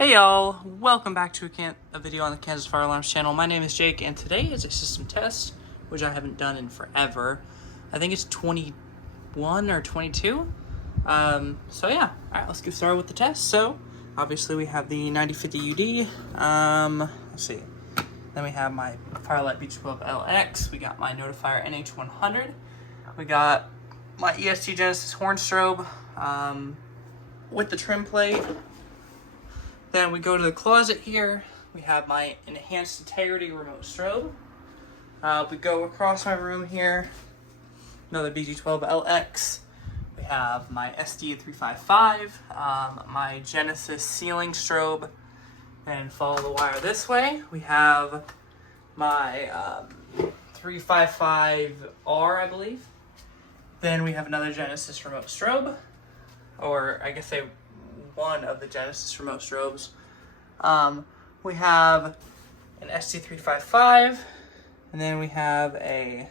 Hey y'all, welcome back to a video on the Kansas Fire Alarms channel. My name is Jake, and today is a system test, which I haven't done in forever. I think it's 21 or 22. So yeah, alright, let's get started with the test. So, obviously we have the 9050 UD, let's see. Then we have my Firelight BG12LX, we got my Notifier NH100, we got my EST Genesis horn strobe, with the trim plate. Then we go to the closet here. We have my Enhanced Integrity remote strobe. We go across my room here. Another BG12LX. We have my SD355, my Genesis ceiling strobe. And follow the wire this way. We have my 355R, I believe. Then we have another Genesis remote strobe. Or I guess one of the Genesis remote strobes. We have an SD355, and then we have a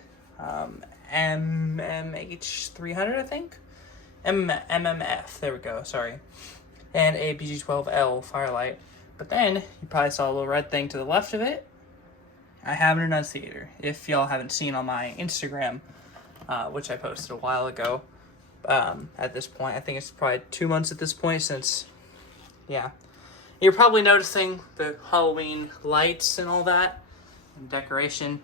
MMH300, I think? MMF, there we go, sorry. And a BG12L Firelight. But then, you probably saw a little red thing to the left of it. I have an annunciator, if y'all haven't seen on my Instagram, which I posted a while ago. At this point, I think it's probably 2 months at this point since, yeah. You're probably noticing the Halloween lights and all that, and decoration.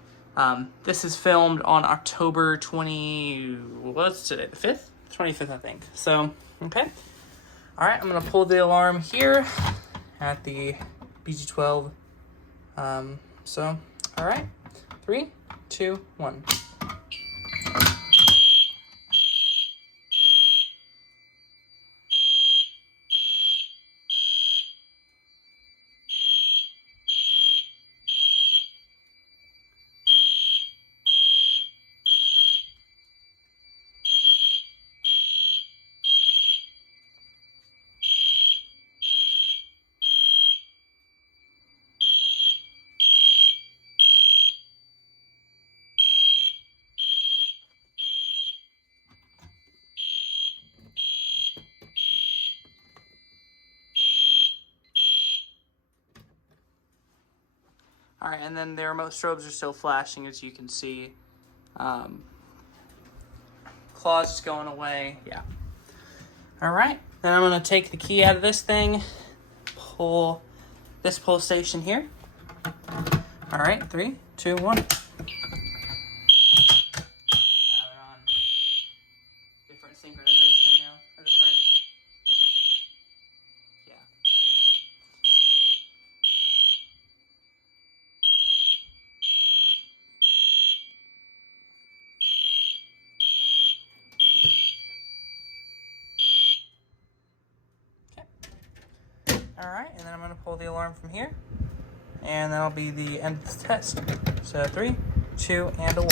This is filmed on October what's today, the 5th? 25th, I think. So, okay. All right, I'm gonna pull the alarm here at the BG12. So, all right, 3, 2, 1. All right, and then the remote strobes are still flashing, as you can see. Claws is going away, yeah. All right, then I'm gonna take the key out of this thing, pull this pull station here. All right, 3, 2, 1. Now they're on different synchronization now, or different, yeah. All right, and then I'm gonna pull the alarm from here, and that'll be the end of the test. So 3, 2, and a 1.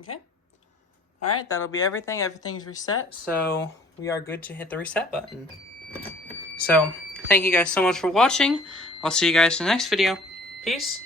Okay. All right, that'll be everything. Everything's reset, so we are good to hit the reset button. So, thank you guys so much for watching. I'll see you guys in the next video. Peace.